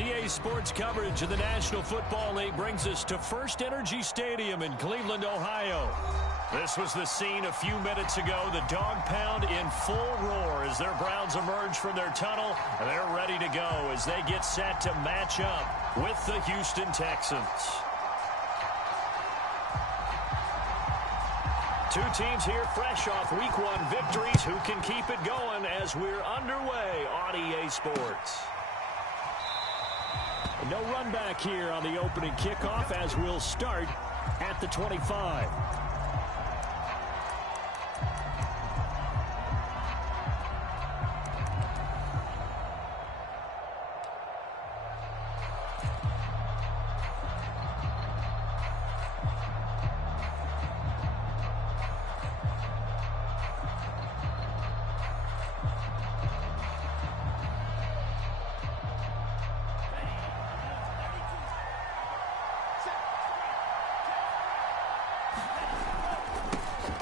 EA Sports coverage of the National Football League brings us to First Energy Stadium in Cleveland, Ohio. This was the scene a few minutes ago. The dog pound in full roar as their Browns emerge from their tunnel. And they're ready to go as they get set to match up with the Houston Texans. Two teams here fresh off Week 1 victories. Who can keep it going as we're underway on EA Sports? No run back here on the opening kickoff as we'll start at the 25.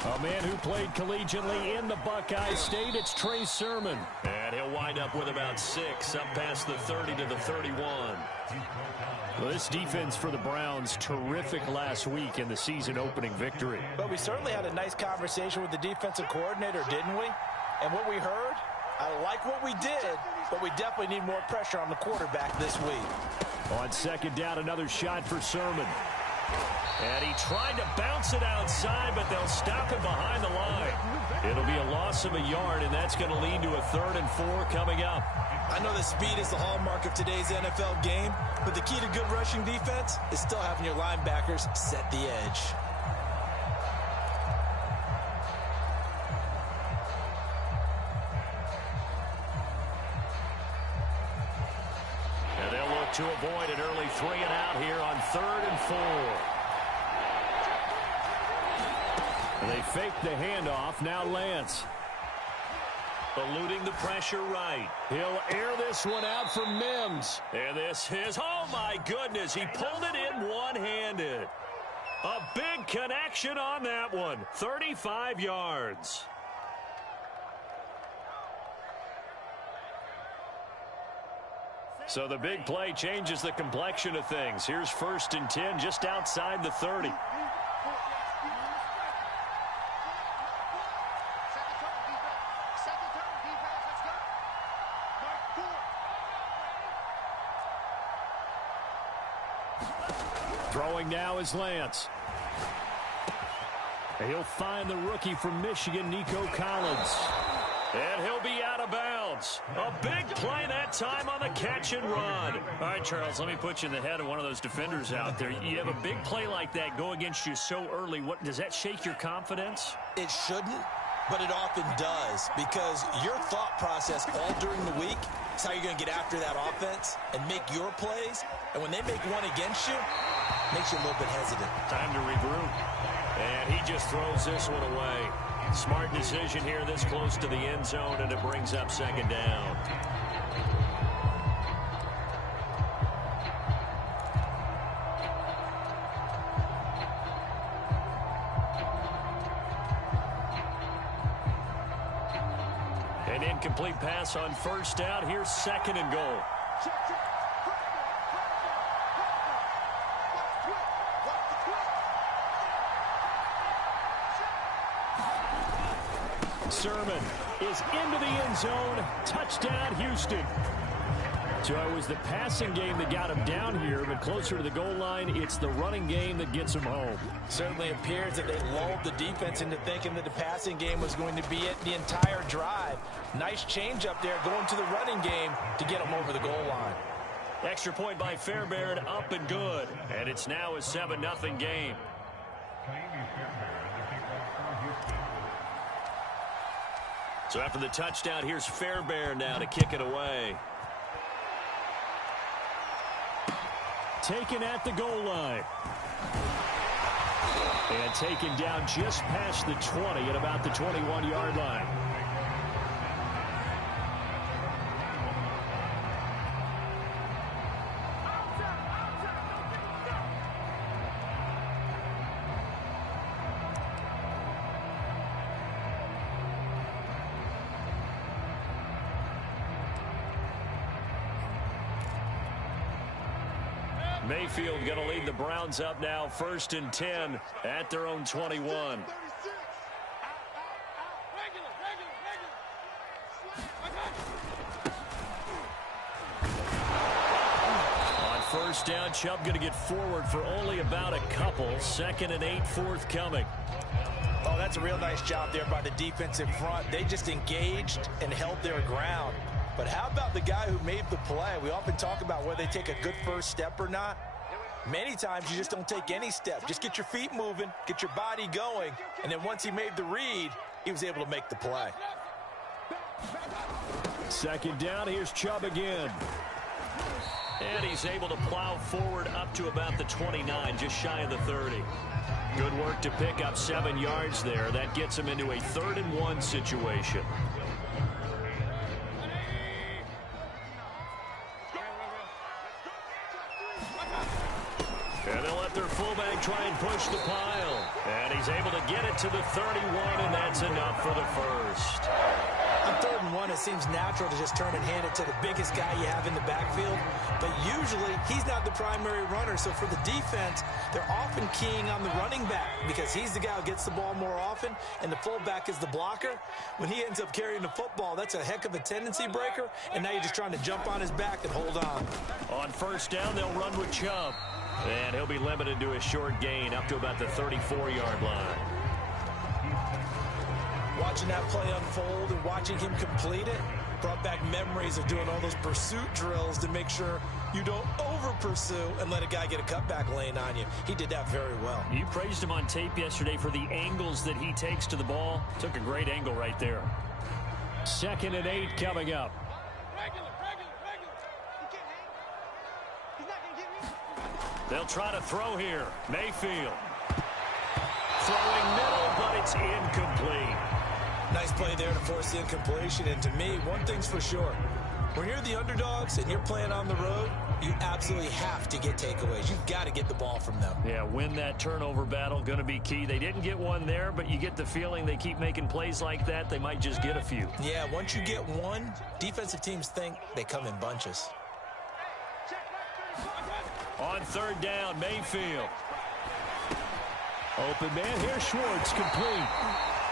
A man who played collegiately in the Buckeye State, it's Trey Sermon. And he'll wind up with about 6, up past the 30 to the 31. Well, this defense for the Browns, terrific last week in the season-opening victory. But we certainly had a nice conversation with the defensive coordinator, didn't we? And what we heard, I like what we did, but we definitely need more pressure on the quarterback this week. On second down, another shot for Sermon. And he tried to bounce it outside, but they'll stop him behind the line. It'll be a loss of a yard, and that's going to lead to a 3rd and 4 coming up. I know that speed is the hallmark of today's NFL game, but the key to good rushing defense is still having your linebackers set the edge. And they'll look to avoid an early 3 and out here on 3rd and 4. They fake the handoff. Now Lance. Eluding the pressure right. He'll air this one out for Mims. And this is, oh my goodness, he pulled it in one-handed. A big connection on that one. 35 yards. So the big play changes the complexion of things. Here's 1st and 10 just outside the 30. Throwing now is Lance. He'll find the rookie from Michigan, Nico Collins. And he'll be out of bounds. A big play that time on the catch and run. All right, Charles, let me put you in the head of one of those defenders out there. You have a big play like that go against you so early. What does that shake your confidence? It shouldn't, but it often does, because your thought process all during the week is how you're going to get after that offense and make your plays. And when they make one against you, it makes you a little bit hesitant. Time to regroup. And he just throws this one away. Smart decision here this close to the end zone, and it brings up 2nd down. An incomplete pass on 1st down. Here's 2nd and goal. Sermon is into the end zone. Touchdown, Houston. So it was the passing game that got him down here, but closer to the goal line, it's the running game that gets him home. Certainly appears that they lulled the defense into thinking that the passing game was going to be it the entire drive. Nice change up there going to the running game to get him over the goal line. Extra point by Fairbairn, up and good. And it's now a 7-0 game. So after the touchdown, here's Fairbairn now to kick it away. Taken at the goal line. And taken down just past the 20 at about the 21-yard line. Mayfield going to lead the Browns up now, 1st and 10 at their own 21. On first down, Chubb going to get forward for only about a couple. 2nd and 8 forthcoming. Oh, that's a real nice job there by the defensive front. They just engaged and held their ground. But how about the guy who made the play? We often talk about whether they take a good first step or not. Many times you just don't take any step. Just get your feet moving, get your body going, and then once he made the read, he was able to make the play. 2nd down, here's Chubb again. And he's able to plow forward up to about the 29, just shy of the 30. Good work to pick up 7 yards there. That gets him into a 3rd and 1 situation. And they'll let their fullback try and push the pile. And he's able to get it to the 31, and that's enough for the first. On 3rd and 1, it seems natural to just turn and hand it to the biggest guy you have in the backfield. But usually, he's not the primary runner. So for the defense, they're often keying on the running back because he's the guy who gets the ball more often, and the fullback is the blocker. When he ends up carrying the football, that's a heck of a tendency breaker, and now you're just trying to jump on his back and hold on. On first down, they'll run with Chubb. And he'll be limited to a short gain up to about the 34-yard line. Watching that play unfold and watching him complete it brought back memories of doing all those pursuit drills to make sure you don't over-pursue and let a guy get a cutback lane on you. He did that very well. You praised him on tape yesterday for the angles that he takes to the ball. Took a great angle right there. 2nd and 8 coming up. They'll try to throw here. Mayfield. Throwing middle, but it's incomplete. Nice play there to force the incompletion. And to me, one thing's for sure. When you're the underdogs and you're playing on the road, you absolutely have to get takeaways. You've got to get the ball from them. Yeah, win that turnover battle, going to be key. They didn't get one there, but you get the feeling they keep making plays like that, they might just get a few. Yeah, once you get one, defensive teams think they come in bunches. On 3rd down, Mayfield. Open man, here's Schwartz, complete.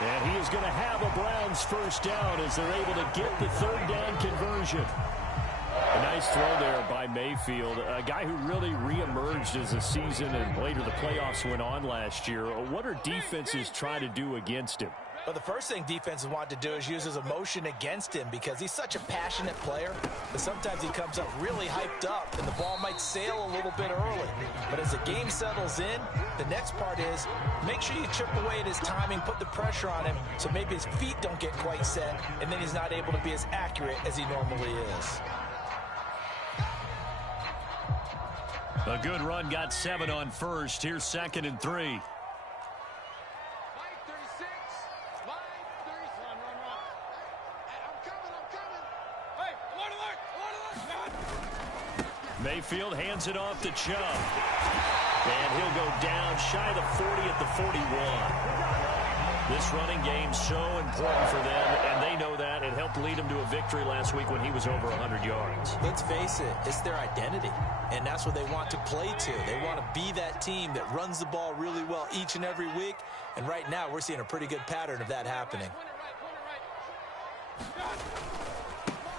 And he is going to have a Browns first down as they're able to get the 3rd down conversion. A nice throw there by Mayfield, a guy who really reemerged as the season and later the playoffs went on last year. What are defenses trying to do against him? Well, the first thing defenses want to do is use his emotion against him because he's such a passionate player that sometimes he comes up really hyped up and the ball might sail a little bit early. But as the game settles in, the next part is make sure you chip away at his timing, put the pressure on him so maybe his feet don't get quite set and then he's not able to be as accurate as he normally is. A good run, got 7 on first. Here's 2nd and 3. Mayfield hands it off to Chubb. And he'll go down shy of the 40 at the 41. This running game so important for them, and they know that. It helped lead them to a victory last week when he was over 100 yards. Let's face it, it's their identity, and that's what they want to play to. They want to be that team that runs the ball really well each and every week, and right now we're seeing a pretty good pattern of that happening.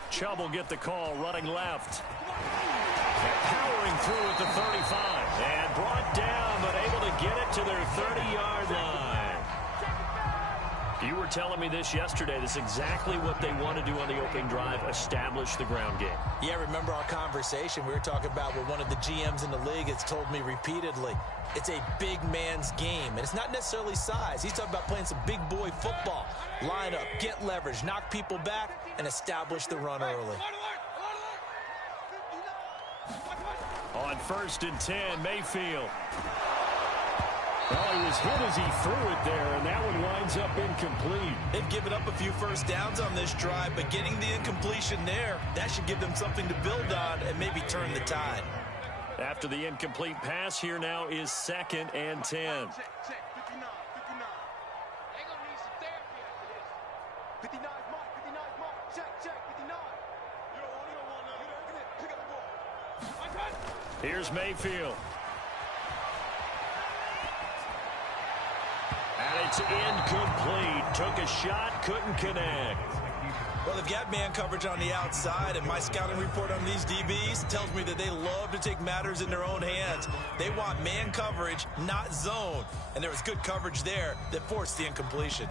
Chubb will get the call, running left. Powering through at the 35. And brought down, but able to get it to their 30-yard line. You were telling me this yesterday. This is exactly what they want to do on the opening drive, establish the ground game. Yeah, remember our conversation. We were talking about what one of the GMs in the league has told me repeatedly. It's a big man's game, and it's not necessarily size. He's talking about playing some big boy football. Line up, get leverage, knock people back, and establish the run early. On 1st and 10, Mayfield. Well, he was hit as he threw it there, and that one winds up incomplete. They've given up a few first downs on this drive, but getting the incompletion there, that should give them something to build on and maybe turn the tide. After the incomplete pass, here now is 2nd and 10. Here's Mayfield. And it's incomplete. Took a shot, couldn't connect. Well, they've got man coverage on the outside, and my scouting report on these DBs tells me that they love to take matters in their own hands. They want man coverage, not zone. And there was good coverage there that forced the incompletion.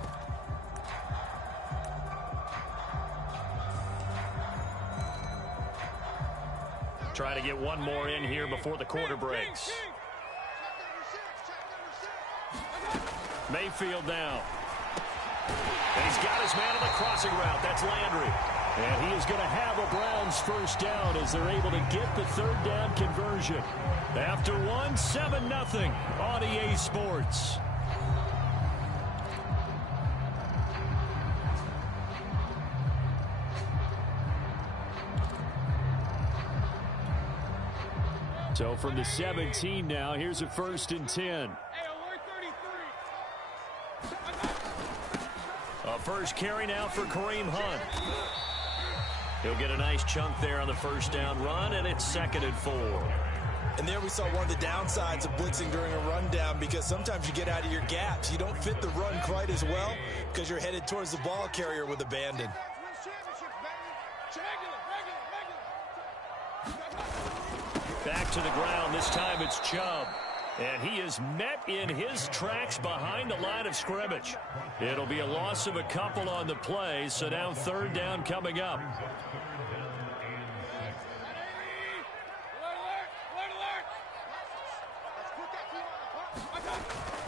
Try to get one more in here before the quarter breaks. Mayfield now. And he's got his man on the crossing route. That's Landry. And he is going to have a Browns first down as they're able to get the third down conversion. After 7-0 on EA Sports. So from the 17 now, here's a 1st and 10. A first carry now for Kareem Hunt. He'll get a nice chunk there on the first down run, and it's 2nd and 4. And there we saw one of the downsides of blitzing during a rundown, because sometimes you get out of your gaps. You don't fit the run quite as well because you're headed towards the ball carrier with abandon. Back to the ground. This time it's Chubb. And he is met in his tracks behind the line of scrimmage. It'll be a loss of a couple on the play, so now 3rd down coming up.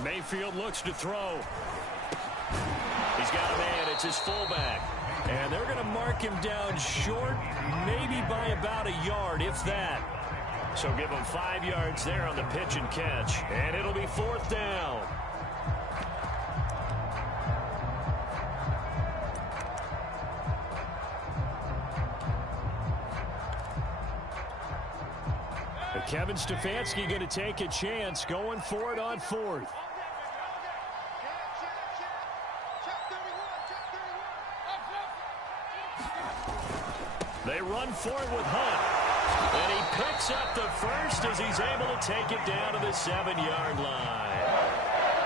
Mayfield looks to throw. He's got a man. It's his fullback. And they're going to mark him down short, maybe by about a yard, if that. So give him 5 yards there on the pitch and catch. And it'll be 4th down. But Kevin Stefanski going to take a chance, going for it on 4th. They run for it with Hunt. And he picks up the first as he's able to take it down to the 7-yard line.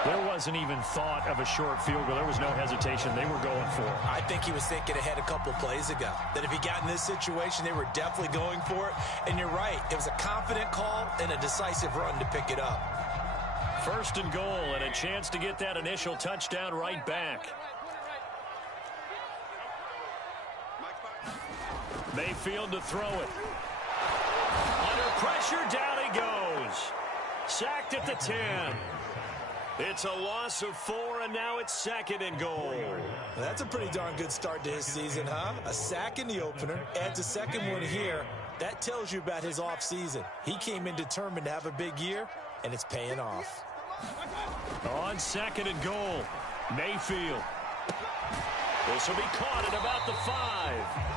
There wasn't even thought of a short field goal. There was no hesitation. They were going for it. I think he was thinking ahead a couple plays ago, that if he got in this situation, they were definitely going for it. And you're right. It was a confident call and a decisive run to pick it up. 1st and goal, and a chance to get that initial touchdown right back. Mayfield to throw it. Under pressure, down he goes. Sacked at the 10. It's a loss of 4, and now it's 2nd and goal. That's a pretty darn good start to his season, huh? A sack in the opener, adds a second one here. That tells you about his offseason. He came in determined to have a big year, and it's paying off. On 2nd and goal, Mayfield. This will be caught at about the 5.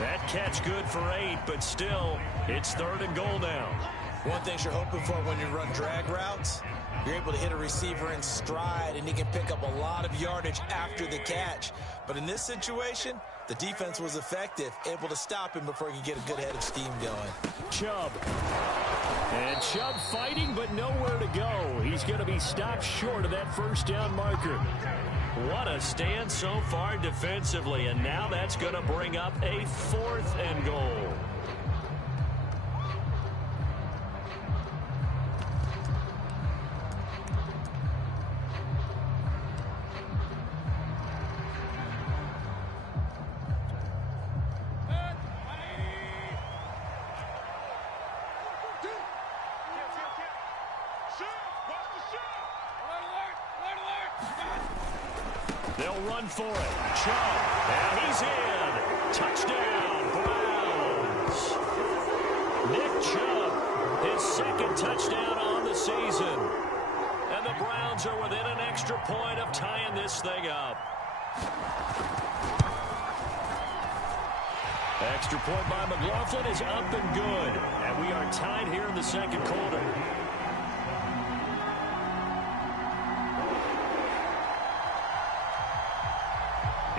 That catch good for 8, but still, it's 3rd and goal now. One thing you're hoping for when you run drag routes, you're able to hit a receiver in stride, and he can pick up a lot of yardage after the catch. But in this situation, the defense was effective, able to stop him before he could get a good head of steam going. Chubb. And Chubb fighting, but nowhere to go. He's going to be stopped short of that 1st down marker. What a stand so far defensively, and now that's going to bring up a 4th and goal. They'll run for it. Chubb, and he's in. Touchdown, Browns. Nick Chubb, his 2nd touchdown on the season. And the Browns are within an extra point of tying this thing up. Extra point by McLaughlin is up and good. And we are tied here in the 2nd quarter.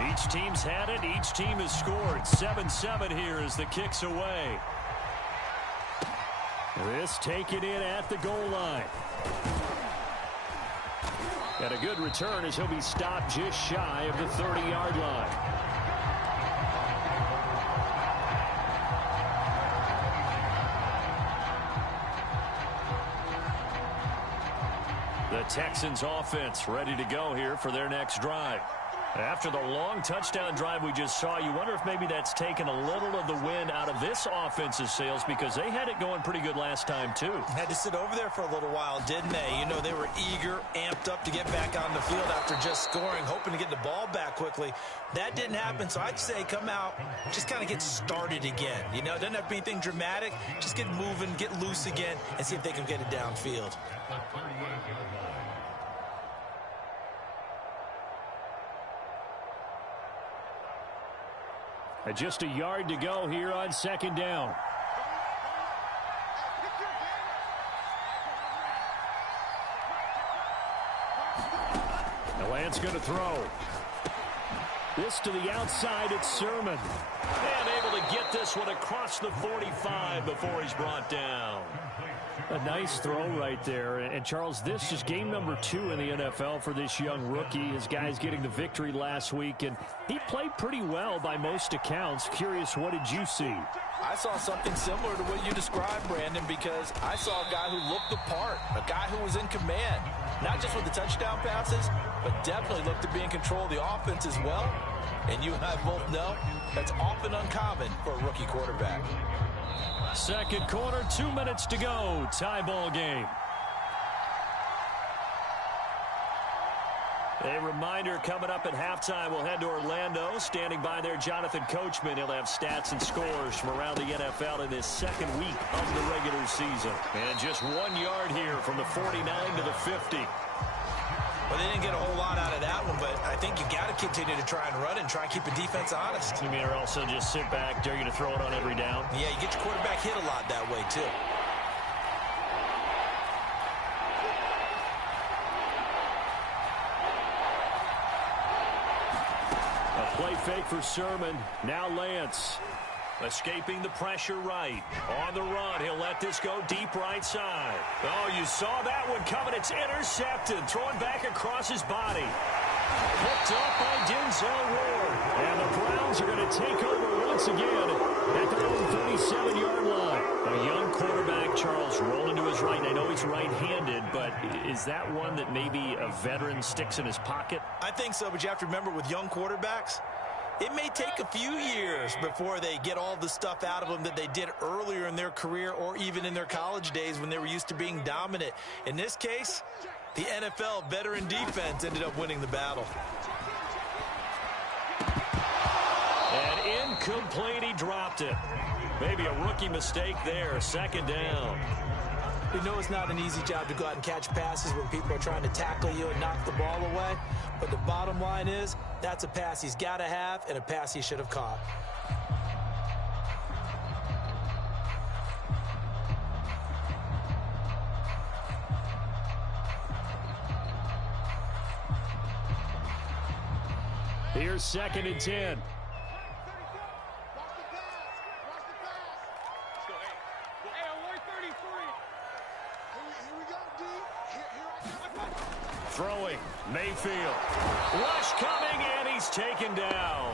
Each team's had it. Each team has scored. 7-7 here as the kick's away. This taken in at the goal line. And a good return as he'll be stopped just shy of the 30-yard line. The Texans offense ready to go here for their next drive. After the long touchdown drive we just saw, you wonder if maybe that's taken a little of the wind out of this offense's sails, because they had it going pretty good last time too. Had to sit over there for a little while, didn't they? You know, they were eager, amped up to get back on the field after just scoring, hoping to get the ball back quickly. That didn't happen, so I'd say come out, just kind of get started again. You know, it doesn't have to be anything dramatic. Just get moving, get loose again, and see if they can get it downfield. Just a yard to go here on second down. The Lance going to throw. This to the outside, it's Sermon. And able to get this one across the 45 before he's brought down. A nice throw right there. And, Charles, this is game number 2 in the NFL for this young rookie. His guys getting the victory last week, and he played pretty well by most accounts. Curious, what did you see? I saw something similar to what you described, Brandon, because I saw a guy who looked the part, a guy who was in command, not just with the touchdown passes, but definitely looked to be in control of the offense as well. And you and I both know that's often uncommon for a rookie quarterback. Second quarter, 2 minutes to go. Tie ball game. A reminder coming up at halftime, we'll head to Orlando. Standing by there, Jonathan Coachman. He'll have stats and scores from around the NFL in this second week of the regular season. And just 1 yard here from the 49 to the 50. Well, they didn't get a whole lot out of that one, but I think you got to continue to try and run and try and keep the defense honest. You mean, or also just sit back, dare you to throw it on every down? Yeah, you get your quarterback hit a lot that way, too. A play fake for Sermon. Now Lance. Escaping the pressure right. On the run, he'll let this go deep right side. Oh, you saw that one coming. It's intercepted. Throwing back across his body. Picked up by Denzel Ward. And the Browns are going to take over once again at their own 37-yard line. A young quarterback, Charles, rolling to his right. I know he's right-handed, but is that one that maybe a veteran sticks in his pocket? I think so, but you have to remember with young quarterbacks, it may take a few years before they get all the stuff out of them that they did earlier in their career or even in their college days when they were used to being dominant. In this case, the NFL veteran defense ended up winning the battle. And incomplete, he dropped it. Maybe a rookie mistake there. Second down. We know it's not an easy job to go out and catch passes when people are trying to tackle you and knock the ball away. But the bottom line is, that's a pass he's got to have and a pass he should have caught. Here's second and 10. Throwing, Mayfield. Rush coming, and he's taken down.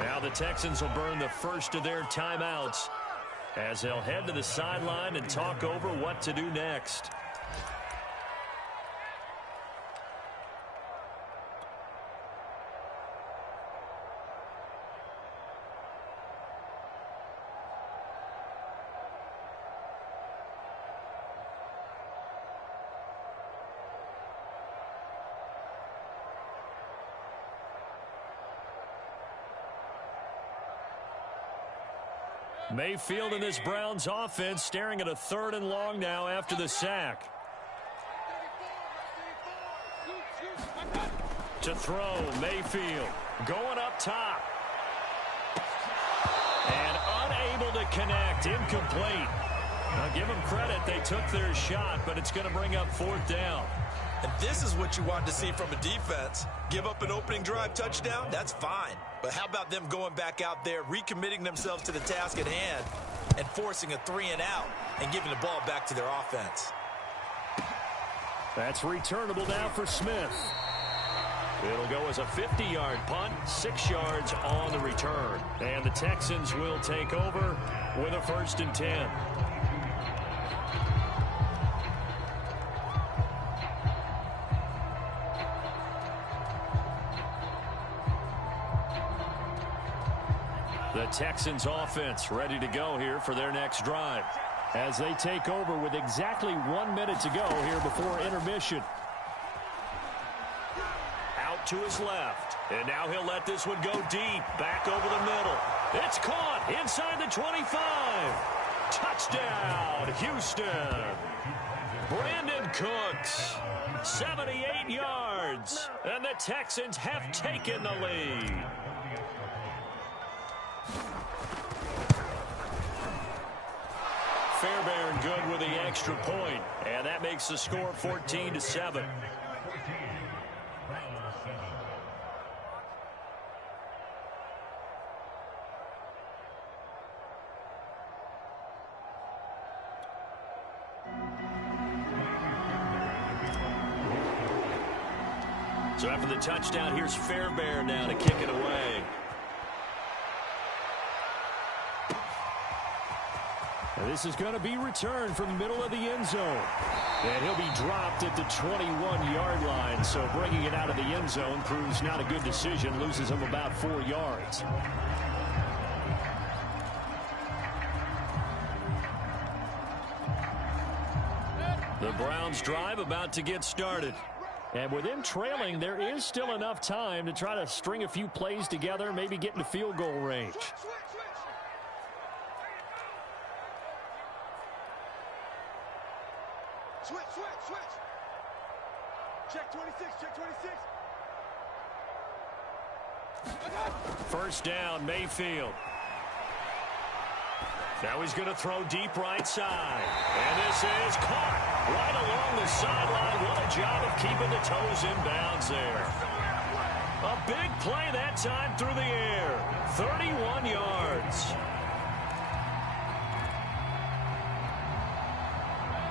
Now the Texans will burn the first of their timeouts as they'll head to the sideline and talk over what to do next. Mayfield in this Browns offense staring at a 3rd and long now after the sack. To throw, Mayfield going up top. And unable to connect, incomplete. Now give them credit, they took their shot, but it's going to bring up 4th down. And this is what you want to see from a defense. Give up an opening drive touchdown, that's fine. But how about them going back out there, recommitting themselves to the task at hand, and forcing a 3 and out and giving the ball back to their offense. That's returnable now for Smith. It'll go as a 50-yard punt, 6 yards on the return. And the Texans will take over with a 1st and 10. The Texans offense ready to go here for their next drive as they take over with exactly 1 minute to go here before intermission. Out to his left, and now he'll let this one go deep, back over the middle. It's caught inside the 25. Touchdown, Houston. Brandon Cooks, 78 yards, and the Texans have taken the lead. Fairbairn good with the extra point, and that makes the score 14-7. So after the touchdown, here's Fairbairn now to kick it away. This is going to be returned from the middle of the end zone. And he'll be dropped at the 21-yard line. So bringing it out of the end zone proves not a good decision. Loses him about 4 yards. The Browns drive about to get started. And with them trailing, there is still enough time to try to string a few plays together, maybe get into field goal range. Switch. Check 26, check 26. First down, Mayfield. Now he's going to throw deep right side. And this is caught right along the sideline. What a job of keeping the toes in bounds there. A big play that time through the air. 31 yards.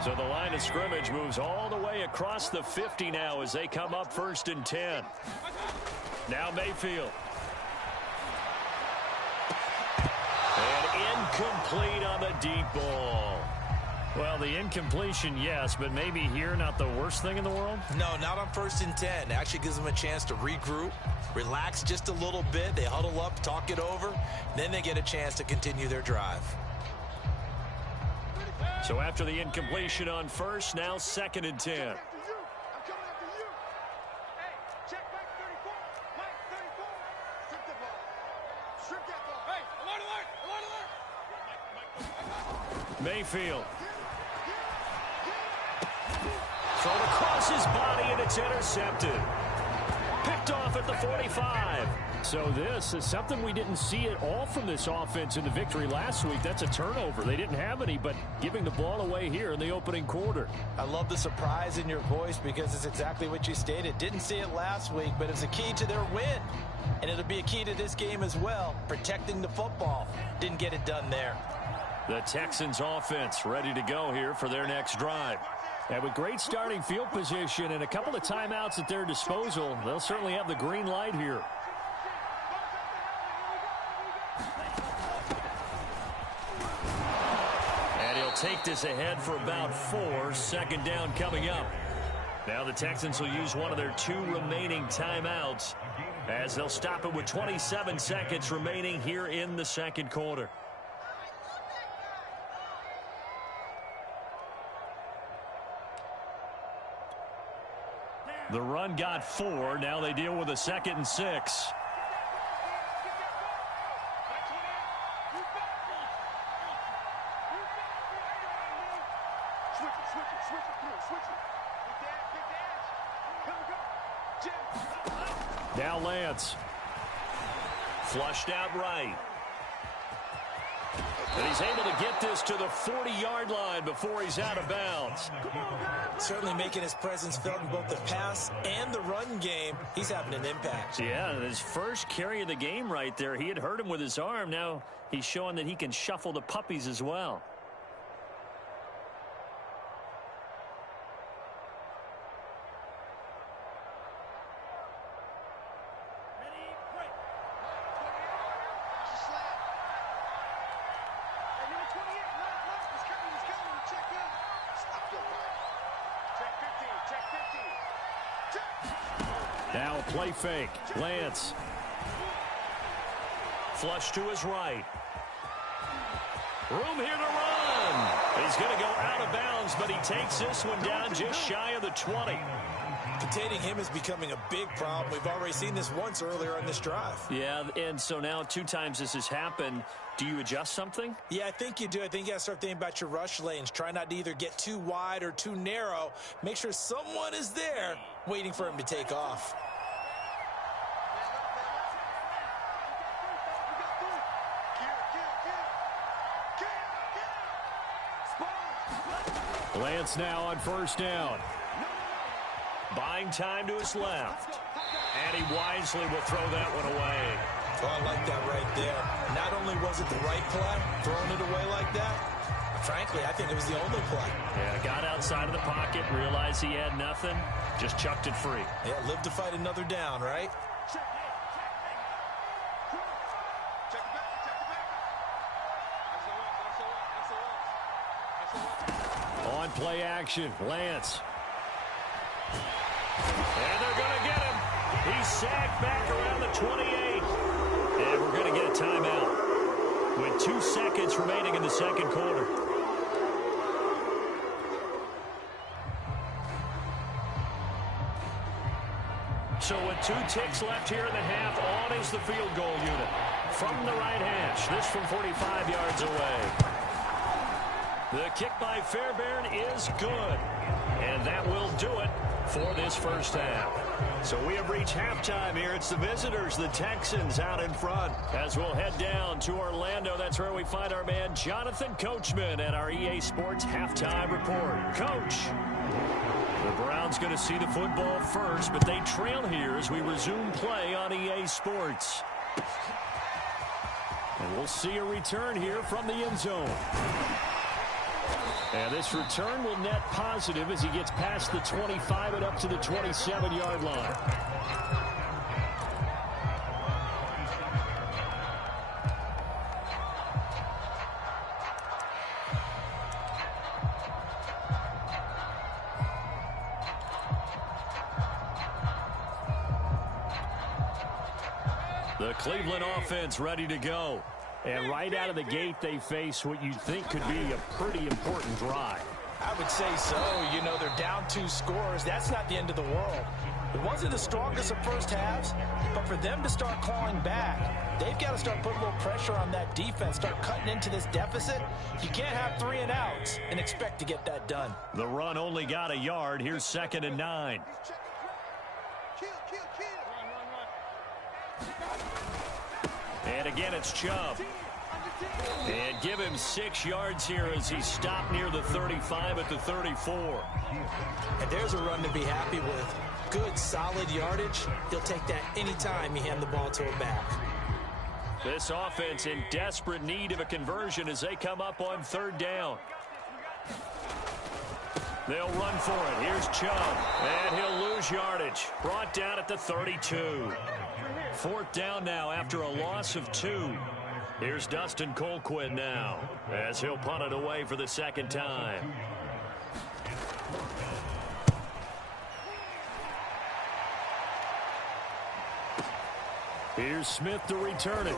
So the line of scrimmage moves all the way across the 50 now as they come up 1st and 10. Now Mayfield. And incomplete on the deep ball. Well, the incompletion, yes, but maybe here not the worst thing in the world? No, not on 1st and 10. Actually gives them a chance to regroup, relax just a little bit. They huddle up, talk it over. Then they get a chance to continue their drive. So after the incompletion on 1st, now 2nd and 10. Mayfield. Thrown across his body, and it's intercepted. Picked off at the 45. So this is something we didn't see at all from this offense in the victory last week. That's a turnover. They didn't have any, but giving the ball away here in the opening quarter. I love the surprise in your voice because it's exactly what you stated. Didn't see it last week, but it's a key to their win. And it'll be a key to this game as well, protecting the football. Didn't get it done there. The Texans offense ready to go here for their next drive. And with great starting field position and a couple of timeouts at their disposal, they'll certainly have the green light here. And he'll take this ahead for about 4. 2nd down coming up. Now the Texans will use one of their 2 remaining timeouts as they'll stop it with 27 seconds remaining here in the 2nd quarter. The run got 4. Now they deal with a 2nd and 6. Now Lance. Flushed out right. And he's able to get this to the 40-yard line before he's out of bounds. Certainly making his presence felt in both the pass and the run game. He's having an impact. Yeah, his first carry of the game right there. He had hurt him with his arm. Now he's showing that he can shuffle the puppies as well. Now play fake. Lance. Flush to his right. Room here to run. He's going to go out of bounds, but he takes this one down just shy of the 20. Containing him is becoming a big problem. We've already seen this once earlier on this drive. Yeah, and so now 2 times this has happened. Do you adjust something? Yeah, I think you do. I think you got to start thinking about your rush lanes. Try not to either get too wide or too narrow. Make sure someone is there waiting for him to take off. Lance now on first down. Buying time to his left. And he wisely will throw that one away. Oh, I like that right there. Not only was it the right play, throwing it away like that, frankly, I think it was the only play. Yeah, got outside of the pocket, realized he had nothing, just chucked it free. Yeah, live to fight another down, right? On play action, Lance. And they're going to get him. He's sacked back around the 28. And we're going to get a timeout with 2 seconds remaining in the second quarter. So with 2 ticks left here in the half, on is the field goal unit. From the right hash, this from 45 yards away. The kick by Fairbairn is good. And that will do it for this first half. So we have reached halftime here. It's the visitors, the Texans, out in front. As we'll head down to Orlando, that's where we find our man Jonathan Coachman at our EA Sports Halftime Report. Coach, the Browns going to see the football first, but they trail here as we resume play on EA Sports. And we'll see a return here from the end zone. And this return will net positive as he gets past the 25 and up to the 27-yard line. The Cleveland offense ready to go. And right out of the gate, they face what you'd think could be a pretty important drive. I would say so. You know, they're down 2 scores. That's not the end of the world. It wasn't the strongest of first halves, but for them to start clawing back, they've got to start putting a little pressure on that defense, start cutting into this deficit. You can't have 3 and outs and expect to get that done. The run only got a yard. Here's 2nd and 9. And again, it's Chubb. And give him 6 yards here as he stopped near the 35 at the 34. And there's a run to be happy with. Good, solid yardage. He'll take that anytime you hand the ball to a back. This offense in desperate need of a conversion as they come up on 3rd down. They'll run for it. Here's Chubb. And he'll lose yardage. Brought down at the 32. 4th down now after a loss of 2. Here's Dustin Colquitt now as he'll punt it away for the 2nd time. Here's Smith to return it.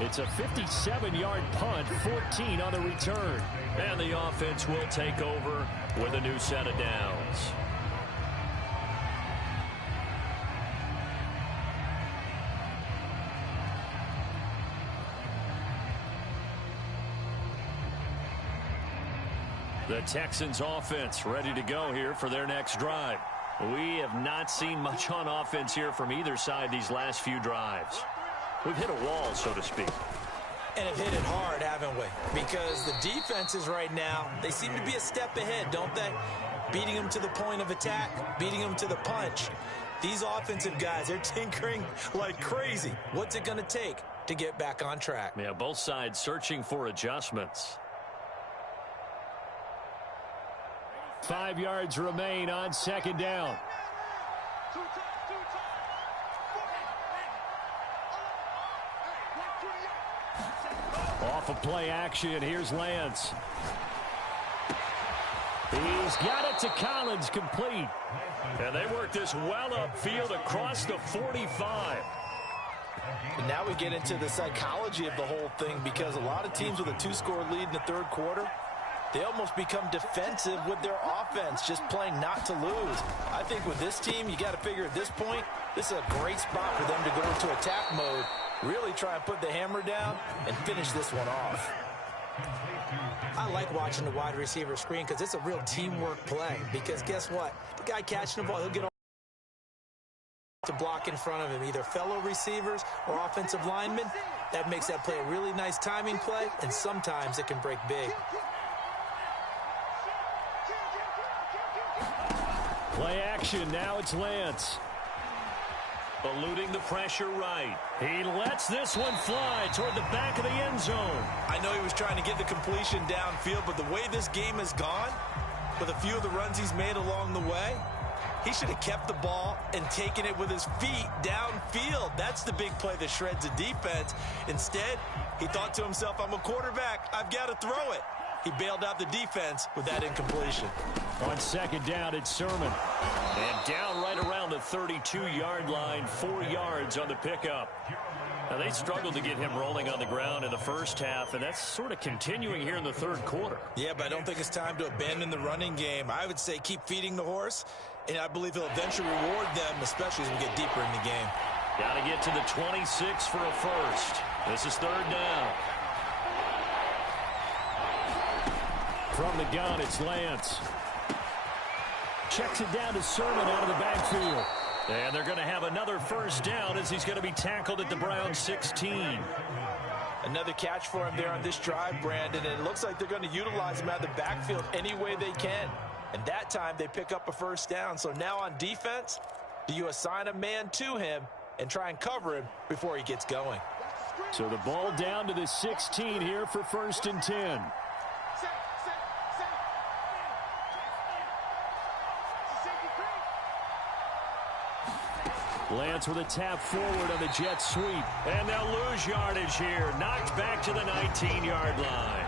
It's a 57-yard punt, 14 on the return. And the offense will take over with a new set of downs. The Texans offense ready to go here for their next drive. We have not seen much on offense here from either side these last few drives. We've hit a wall, so to speak. And have hit it hard, haven't we? Because the defenses right now, they seem to be a step ahead, don't they? Beating them to the point of attack, beating them to the punch. These offensive guys, they're tinkering like crazy. What's it going to take to get back on track? Yeah, both sides searching for adjustments. 5 yards remain on second down. Off of play action, here's Lance. He's got it to Collins, complete. And they work this well upfield across the 45. And now we get into the psychology of the whole thing, because a lot of teams with a 2-score lead in the third quarter, they almost become defensive with their offense, just playing not to lose. I think with this team, you got to figure at this point, this is a great spot for them to go into attack mode, really try and put the hammer down and finish this one off. I like watching the wide receiver screen because it's a real teamwork play. Because guess what? The guy catching the ball, he'll get to block in front of him, either fellow receivers or offensive linemen. That makes that play a really nice timing play, and sometimes it can break big. Play action, now it's Lance. Eluding the pressure right. He lets this one fly toward the back of the end zone. I know he was trying to get the completion downfield, but the way this game has gone, with a few of the runs he's made along the way, he should have kept the ball and taken it with his feet downfield. That's the big play that shreds the defense. Instead, he thought to himself, I'm a quarterback, I've got to throw it. He bailed out the defense with that incompletion. On second down, it's Sermon. And down right around the 32-yard line, 4 yards on the pickup. Now, they struggled to get him rolling on the ground in the first half, and that's sort of continuing here in the third quarter. Yeah, but I don't think it's time to abandon the running game. I would say keep feeding the horse, and I believe he'll eventually reward them, especially as we get deeper in the game. Got to get to the 26 for a first. This is third down. From the gun, it's Lance. Checks it down to Sermon out of the backfield. And they're going to have another first down as he's going to be tackled at the Browns 16. Another catch for him there on this drive, Brandon, and it looks like they're going to utilize him out of the backfield any way they can. And that time they pick up a first down. So now on defense, do you assign a man to him and try and cover him before he gets going? So the ball down to the 16 here for first and 10. Lance with a tap forward on the jet sweep. And they'll lose yardage here. Knocked back to the 19-yard line.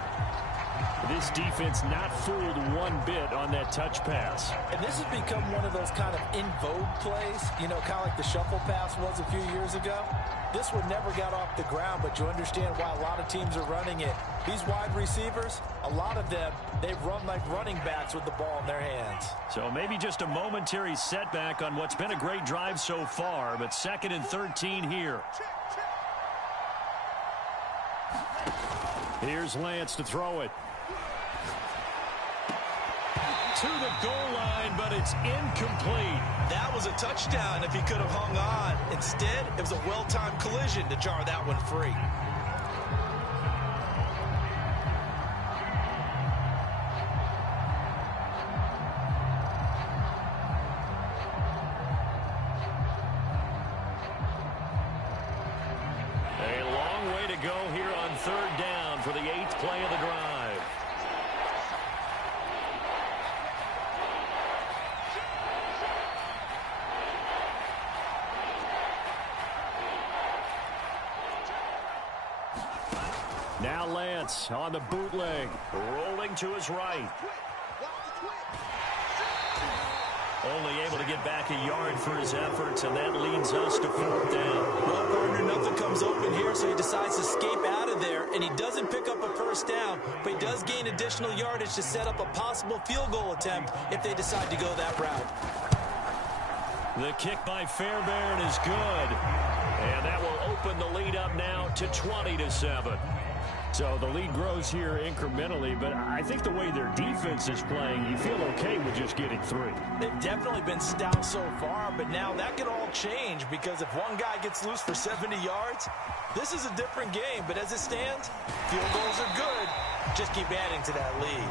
This defense not fooled one bit on that touch pass. And this has become one of those kind of in vogue plays, you know, kind of like the shuffle pass was a few years ago. This one never got off the ground, but you understand why a lot of teams are running it. These wide receivers, a lot of them, they run like running backs with the ball in their hands. So maybe just a momentary setback on what's been a great drive so far, but second and 13 here. Here's Lance to throw it. To the goal line, but it's incomplete. That was a touchdown if he could have hung on. Instead, it was a well-timed collision to jar that one free. A long way to go here on third down for the 8th play of the drive. Now Lance on the bootleg, rolling to his right. Only able to get back a yard for his efforts, and that leads us to fourth down. Well, partner, nothing comes open here, so he decides to escape out of there, and he doesn't pick up a first down, but he does gain additional yardage to set up a possible field goal attempt if they decide to go that route. The kick by Fairbairn is good, and that will open the lead up now to 20-7. So the lead grows here incrementally, but I think the way their defense is playing, you feel okay with just getting 3. They've definitely been stout so far, but now that could all change because if one guy gets loose for 70 yards, this is a different game. But as it stands, field goals are good. Just keep adding to that lead.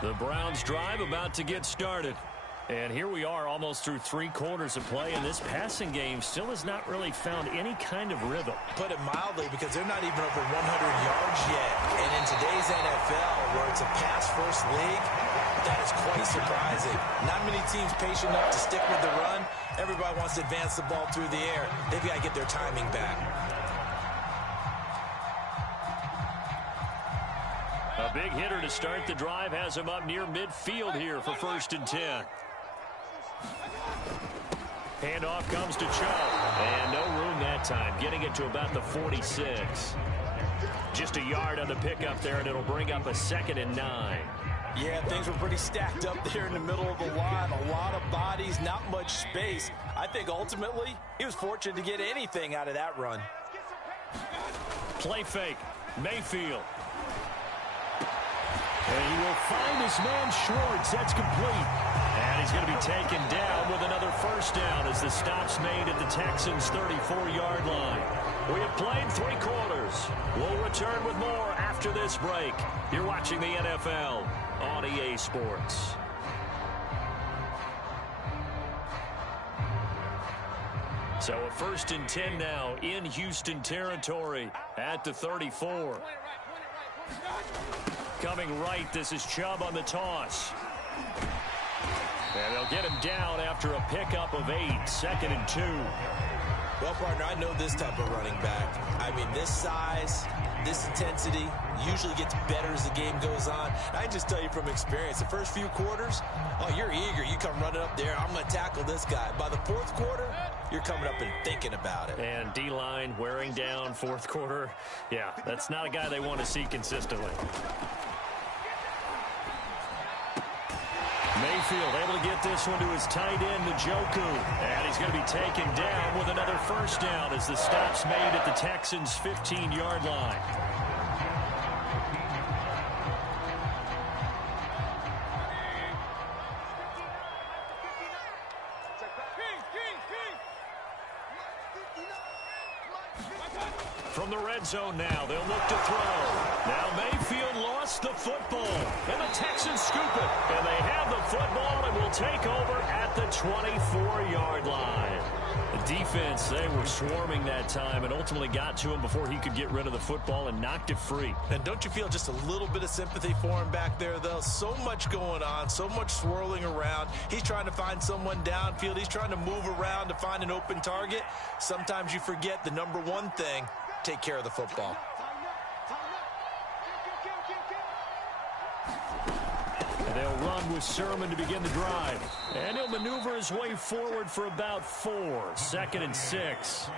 The Browns drive about to get started. And here we are almost through 3 quarters of play, and this passing game still has not really found any kind of rhythm. Put it mildly, because they're not even over 100 yards yet. And in today's NFL, where it's a pass-first league, that is quite surprising. Not many teams patient enough to stick with the run. Everybody wants to advance the ball through the air. They've got to get their timing back. A big hitter to start the drive has him up near midfield here for 1st and 10. Handoff comes to Chubb. And no room that time, getting it to about the 46. Just a yard on the pickup there, and it'll bring up a 2nd and 9. Yeah, things were pretty stacked up there in the middle of the line. A lot of bodies, not much space. I think ultimately he was fortunate to get anything out of that run. Play fake. Mayfield. And he will find his man Schwartz. That's complete. And he's going to be taken down with another 1st down as the stop's made at the Texans' 34-yard line. We have played 3 quarters. We'll return with more after this break. You're watching the NFL on EA Sports. So a 1st and 10 now in Houston territory at the 34. Coming right, this is Chubb on the toss. And they'll get him down after a pickup of 8, 2nd and 2. Well, partner, I know this type of running back. I mean, this size, this intensity usually gets better as the game goes on. I just tell you from experience, the first few quarters, oh, you're eager. You come running up there, I'm going to tackle this guy. By the 4th quarter, you're coming up and thinking about it. And D-line wearing down 4th quarter. Yeah, that's not a guy they want to see consistently. Mayfield able to get this one to his tight end, Njoku. And he's going to be taken down with another 1st down as the stop's made at the Texans' 15-yard line. From the red zone now, they'll look to throw. Now Mayfield lost the football, and the Texans scoop it. And they have the football and will take over at the 24-yard line. The defense, they were swarming that time and ultimately got to him before he could get rid of the football and knocked it free. And don't you feel just a little bit of sympathy for him back there, though? So much going on, so much swirling around. He's trying to find someone downfield. He's trying to move around to find an open target. Sometimes you forget the number one thing: take care of the football. And they'll run with Sermon to begin the drive. And he'll maneuver his way forward for about 4. 2nd and 6.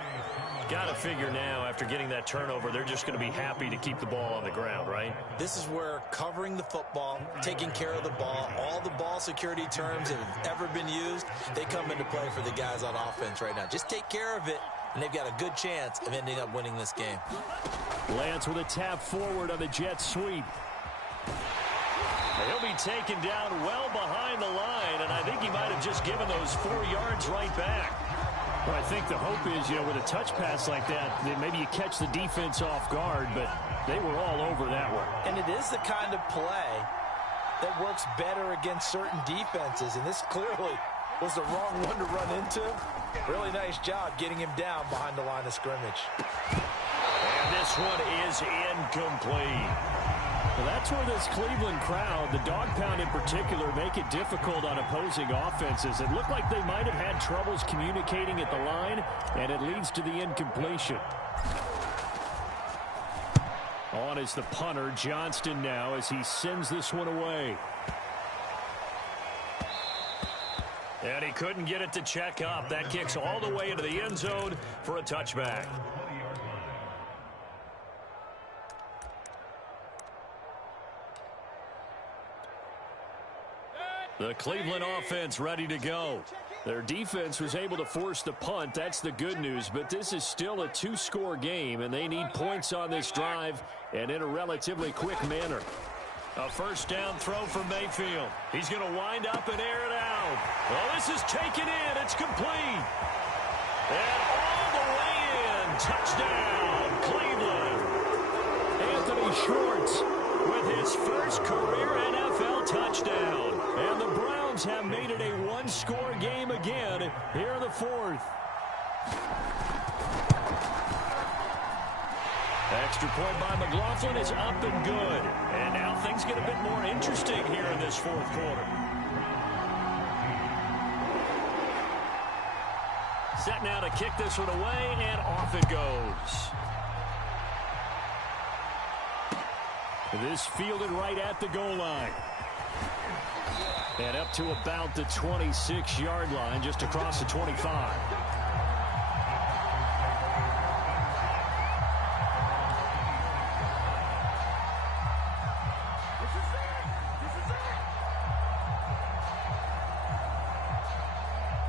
Got to figure now, after getting that turnover, they're just going to be happy to keep the ball on the ground, right? This is where covering the football, taking care of the ball, all the ball security terms that have ever been used, they come into play for the guys on offense right now. Just take care of it, and they've got a good chance of ending up winning this game. Lance with a tap forward on the jet sweep. He'll be taken down well behind the line, and I think he might have just given those 4 yards right back. Well, I think the hope is, with a touch pass like that maybe you catch the defense off guard, but they were all over that one. And it is the kind of play that works better against certain defenses, and this clearly was the wrong one to run into. Really nice job getting him down behind the line of scrimmage. And this one is incomplete. Well, that's where this Cleveland crowd, the dog pound in particular, make it difficult on opposing offenses. It looked like they might have had troubles communicating at the line, and it leads to the incompletion. On is the punter, Johnston, now as he sends this one away. And he couldn't get it to check up. That kicks all the way into the end zone for a touchback. The Cleveland offense ready to go. Their defense was able to force the punt. That's the good news, but this is still a two-score game, and they need points on this drive and in a relatively quick manner. A first down throw for Mayfield. He's going to wind up and air it out. Well, this is taken in. It's complete. And all the way in. Touchdown, Cleveland. Anthony Schwartz with his first career NFL touchdown. And the Browns have made it a one-score game again here in the fourth. Extra point by McLaughlin is up and good. And now things get a bit more interesting here in this fourth quarter. Set now to kick this one away, and off it goes. This fielded right at the goal line. And up to about the 26-yard line, just across the 25.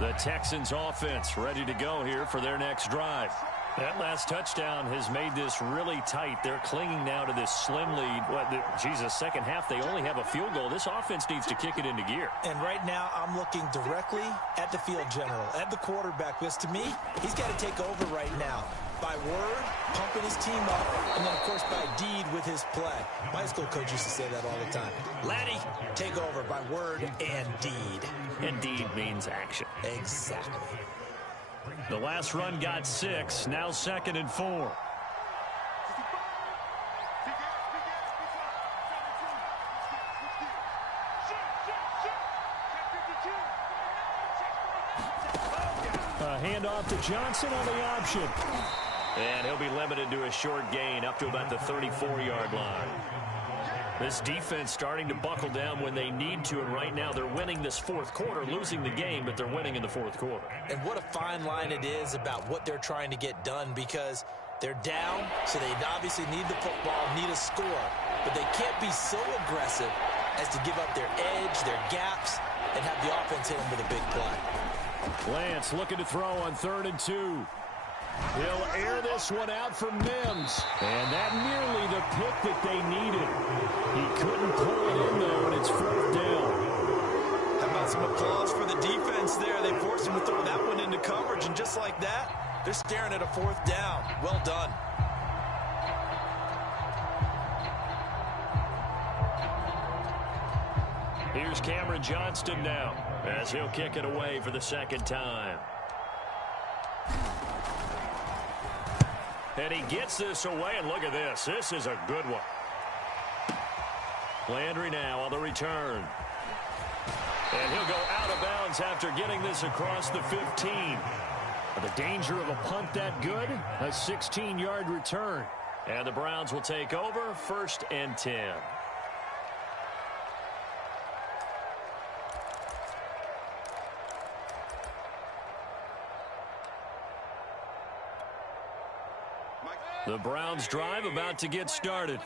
The Texans offense ready to go here for their next drive. That last touchdown has made this really tight. They're clinging now to this slim lead. Second half, they only have a field goal. This offense needs to kick it into gear. And right now, I'm looking directly at the field general, at the quarterback, because to me, he's got to take over right now. By word, pumping his team up, and then, of course, by deed with his play. My high school coach used to say that all the time. Laddie, take over by word and deed. And deed means action. Exactly. The last run got 6, now 2nd and 4. A handoff to Johnson on the option. And he'll be limited to a short gain up to about the 34-yard line. This defense starting to buckle down when they need to, and right now they're winning this fourth quarter, losing the game, but they're winning in the fourth quarter. And what a fine line it is about what they're trying to get done, because they're down, so they obviously need the football, need a score, but they can't be so aggressive as to give up their edge, their gaps, and have the offense hit them with a big play. Lance looking to throw on 3rd and 2. He'll air this one out for Mims. And that nearly the pick that they needed. He couldn't pull it in, though, and it's 4th down. How about some applause for the defense there? They forced him to throw that one into coverage, and just like that, they're staring at a 4th down. Well done. Here's Cameron Johnston now, as he'll kick it away for the 2nd time. And he gets this away, and look at this. This is a good one. Landry now on the return. And he'll go out of bounds after getting this across the 15. The danger of a punt that good, a 16-yard return. And the Browns will take over, 1st and 10. The Browns drive about to get started.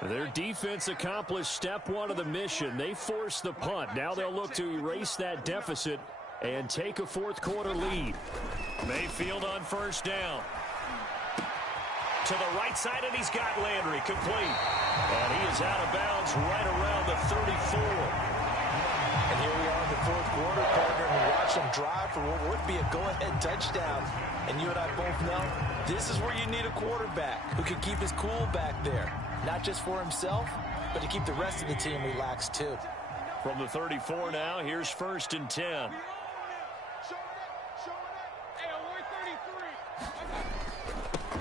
Their defense accomplished step 1 of the mission. They forced the punt. Now they'll look to erase that deficit and take a fourth quarter lead. Mayfield on 1st down. To the right side, and he's got Landry complete. And he is out of bounds right around the 34. And here we are in the fourth quarter, partner, and we watch them drive for what would be a go-ahead touchdown. And you and I both know this is where you need a quarterback who can keep his cool back there. Not just for himself, but to keep the rest of the team relaxed too. From the 34 now, here's 1st and 10.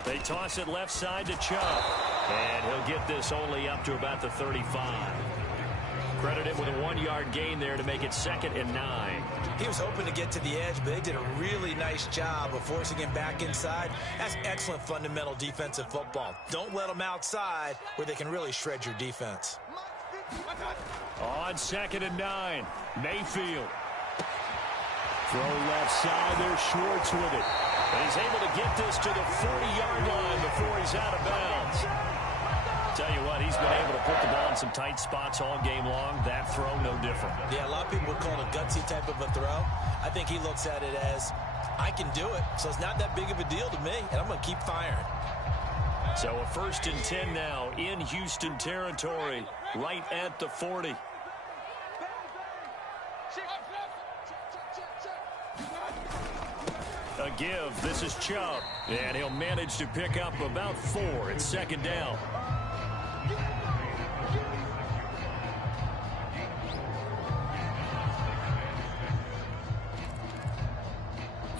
They toss it left side to Chubb. And he'll get this only up to about the 35. Credit him with a 1-yard gain there to make it 2nd and 9. He was hoping to get to the edge, but they did a really nice job of forcing him back inside. That's excellent fundamental defensive football. Don't let them outside where they can really shred your defense. On 2nd and 9, Mayfield. Throw left side, there's Schwartz with it. And he's able to get this to the 40-yard line before he's out of bounds. Tell you what, he's been able to put the ball in some tight spots all game long. That throw, no different. Yeah, a lot of people would call it a gutsy type of a throw. I think he looks at it as, I can do it, so it's not that big of a deal to me, and I'm going to keep firing. So a 1st and 10 now in Houston territory, right at the 40. A give. This is Chubb. And he'll manage to pick up about 4. It's 2nd down.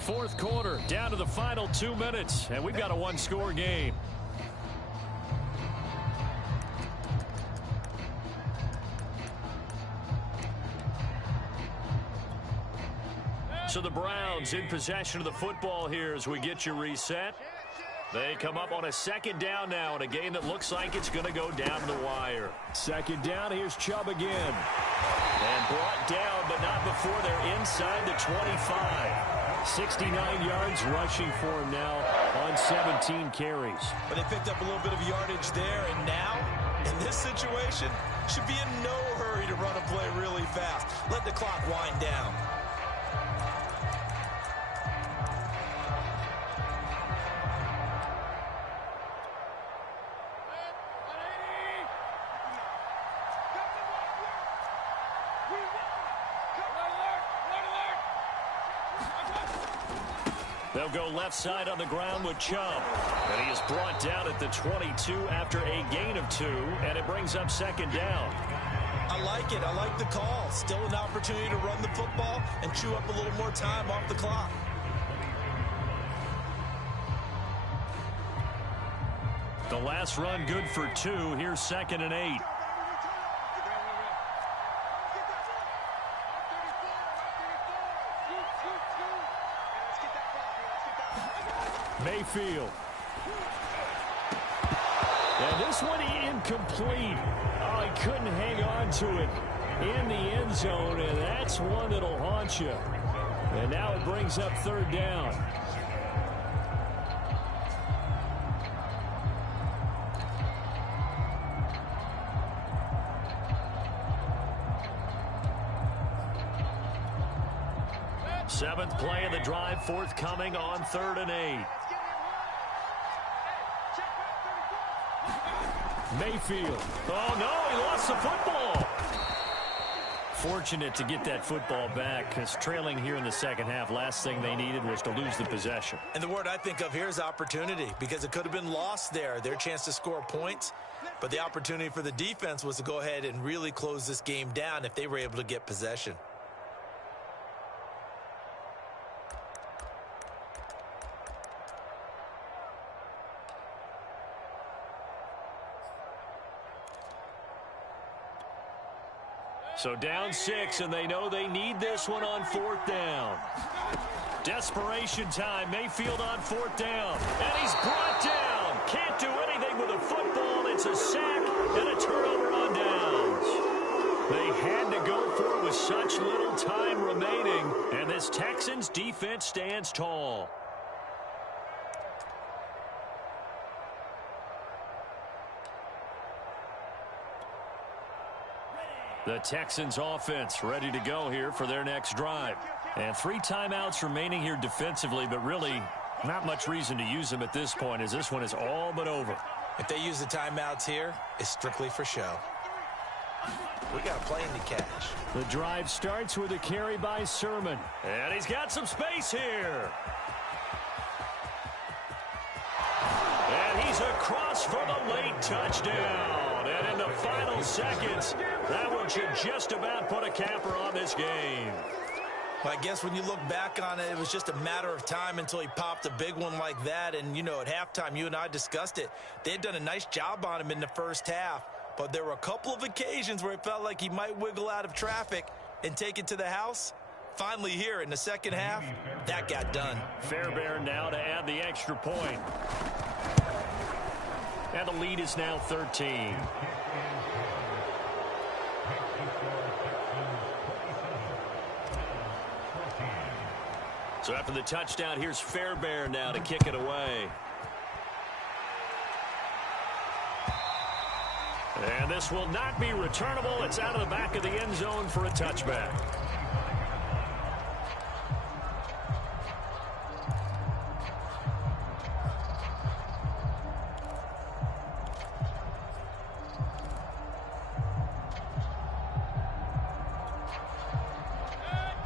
Fourth quarter, down to the final 2 minutes, and we've got a one-score game. So the Browns in possession of the football here as we get you reset. They come up on a 2nd down now in a game that looks like it's going to go down to the wire. 2nd down, here's Chubb again. And brought down, but not before they're inside the 25. 69 yards rushing for him now on 17 carries. But they picked up a little bit of yardage there, and now, in this situation, should be in no hurry to run a play really fast. Let the clock wind down. They'll go left side on the ground with Chubb. And he is brought down at the 22 after a gain of 2, and it brings up 2nd down. I like it. I like the call. Still an opportunity to run the football and chew up a little more time off the clock. The last run good for 2. Here's 2nd and 8. Mayfield. And this one incomplete. Oh, he couldn't hang on to it in the end zone, and that's one that'll haunt you. And now it brings up 3rd down. Seventh play of the drive, forthcoming on 3rd and 8. Mayfield. Oh, no, he lost the football. Fortunate to get that football back, because trailing here in the 2nd half, last thing they needed was to lose the possession. And the word I think of here is opportunity, because it could have been lost there. Their chance to score points, but the opportunity for the defense was to go ahead and really close this game down if they were able to get possession. So down 6, and they know they need this one on 4th down. Desperation time. Mayfield on 4th down. And he's brought down. Can't do anything with a football. It's a sack and a turnover on downs. They had to go for it with such little time remaining. And this Texans defense stands tall. The Texans offense ready to go here for their next drive. And 3 timeouts remaining here defensively, but really not much reason to use them at this point, as this one is all but over. If they use the timeouts here, it's strictly for show. We got a plane to catch. The drive starts with a carry by Sermon. And he's got some space here. And he's across for the late touchdown. And in the final seconds, that one should just about put a capper on this game. Well, I guess when you look back on it, it was just a matter of time until he popped a big one like that. And, you know, at halftime, you and I discussed it. They had done a nice job on him in the first half. But there were a couple of occasions where it felt like he might wiggle out of traffic and take it to the house. Finally here in the second half, that got done. Fairbairn now to add the extra point. And the lead is now 13. So after the touchdown, here's Fairbairn now to kick it away. And this will not be returnable. It's out of the back of the end zone for a touchback.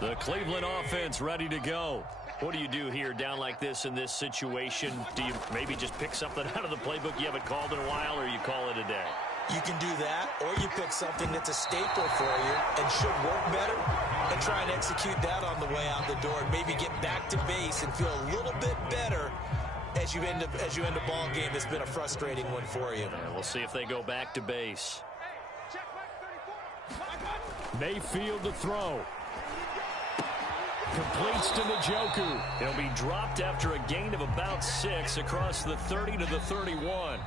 The Cleveland offense ready to go. What do you do here down like this in this situation? Do you maybe just pick something out of the playbook you haven't called in a while, or you call it a day? You can do that, or you pick something that's a staple for you and should work better and try and execute that on the way out the door and maybe get back to base and feel a little bit better as you end a ball game that's been a frustrating one for you. And we'll see if they go back to base. Mayfield to throw. Completes to Njoku. He'll be dropped after a gain of about 6 across the 30 to the 31.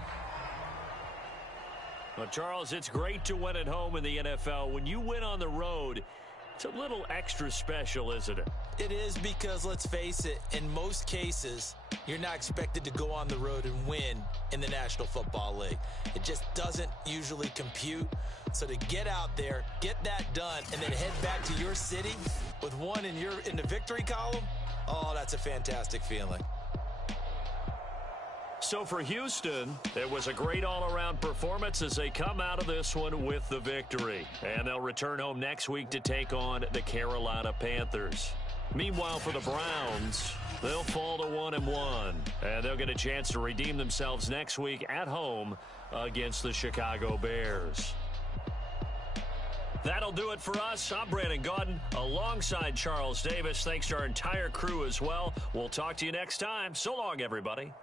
Well, Charles, it's great to win at home in the NFL. When you win on the road, it's a little extra special, isn't it? It is, because let's face it, in most cases, you're not expected to go on the road and win in the National Football League. It just doesn't usually compute. So to get out there, get that done, and then head back to your city with one in the victory column, oh, that's a fantastic feeling. So for Houston, it was a great all-around performance as they come out of this one with the victory. And they'll return home next week to take on the Carolina Panthers. Meanwhile, for the Browns, they'll fall to 1-1. And they'll get a chance to redeem themselves next week at home against the Chicago Bears. That'll do it for us. I'm Brandon Gaudin alongside Charles Davis. Thanks to our entire crew as well. We'll talk to you next time. So long, everybody.